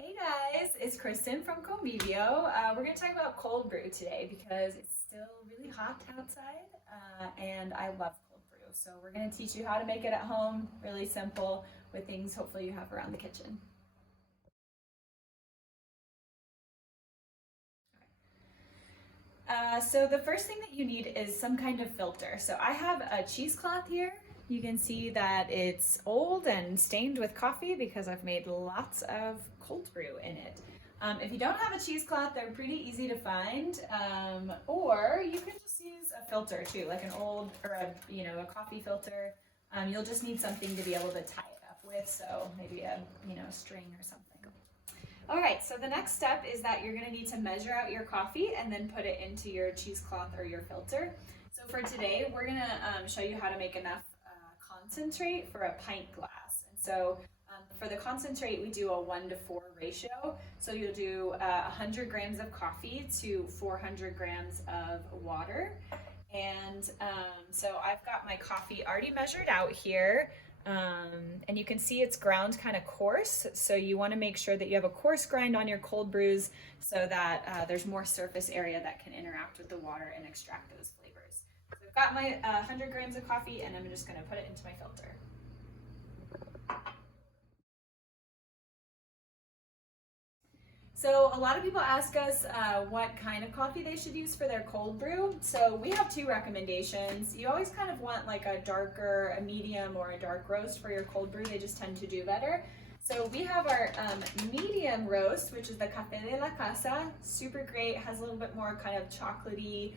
Hey guys, it's Kristin from Convivio. We're going to talk about cold brew today because it's still really hot outside and I love cold brew. So we're going to teach you how to make it at home, really simple with things hopefully you have around the kitchen. So the first thing that you need is some kind of filter. So I have a cheesecloth here. You can see that it's old and stained with coffee because I've made lots of cold brew in it. If you don't have a cheesecloth, they're pretty easy to find, or you can just use a filter too, like an old or a coffee filter. You'll just need something to be able to tie it up with, so maybe a string or something. All right, so the next step is that you're gonna need to measure out your coffee and then put it into your cheesecloth or your filter. So for today, we're gonna show you how to make enough concentrate for a pint glass. And so for the concentrate, we do a 1-to-4 ratio. So you'll do 100 grams of coffee to 400 grams of water. And so I've got my coffee already measured out here. And you can see it's ground kind of coarse, so you want to make sure that you have a coarse grind on your cold brews so that there's more surface area that can interact with the water and extract those flavors. So I've got my 100 grams of coffee and I'm just going to put it into my filter. So a lot of people ask us what kind of coffee they should use for their cold brew. So we have two recommendations. You always kind of want like a darker, a medium, or a dark roast for your cold brew. They just tend to do better. So we have our medium roast, which is the Café de la Casa. Super great, has a little bit more kind of chocolatey,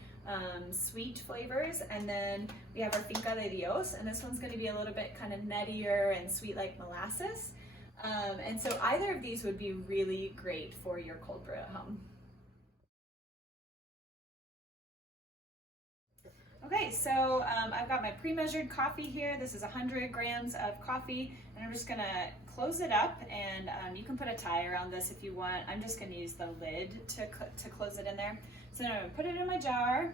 sweet flavors. And then we have our Finca de Dios, and this one's going to be a little bit kind of nuttier and sweet like molasses. And so either of these would be really great for your cold brew at home. Okay, so I've got my pre-measured coffee here. This is 100 grams of coffee, and I'm just gonna close it up, and you can put a tie around this if you want. I'm just gonna use the lid to close it in there. So now I'm gonna put it in my jar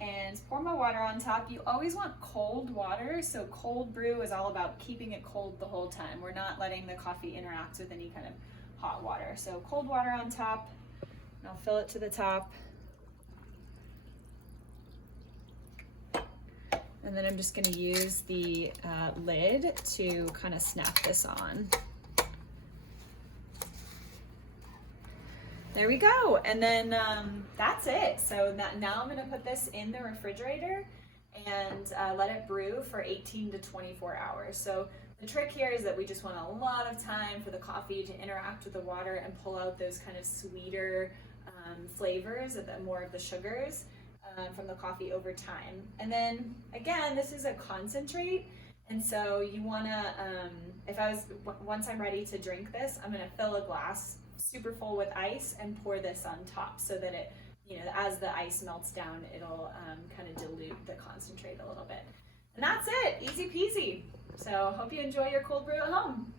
and pour my water on top. You always want cold water, so cold brew is all about keeping it cold the whole time. We're not letting the coffee interact with any kind of hot water. So cold water on top, and I'll fill it to the top. And then I'm just gonna use the lid to kind of snap this on. There we go, and then that's it. So now I'm gonna put this in the refrigerator and let it brew for 18 to 24 hours. So the trick here is that we just want a lot of time for the coffee to interact with the water and pull out those kind of sweeter flavors, more of the sugars from the coffee over time. And then again, this is a concentrate, and so you wanna, once I'm ready to drink this, I'm gonna fill a glass super full with ice and pour this on top so that it, as the ice melts down, it'll kind of dilute the concentrate a little bit. And that's it, easy peasy. So hope you enjoy your cold brew at home.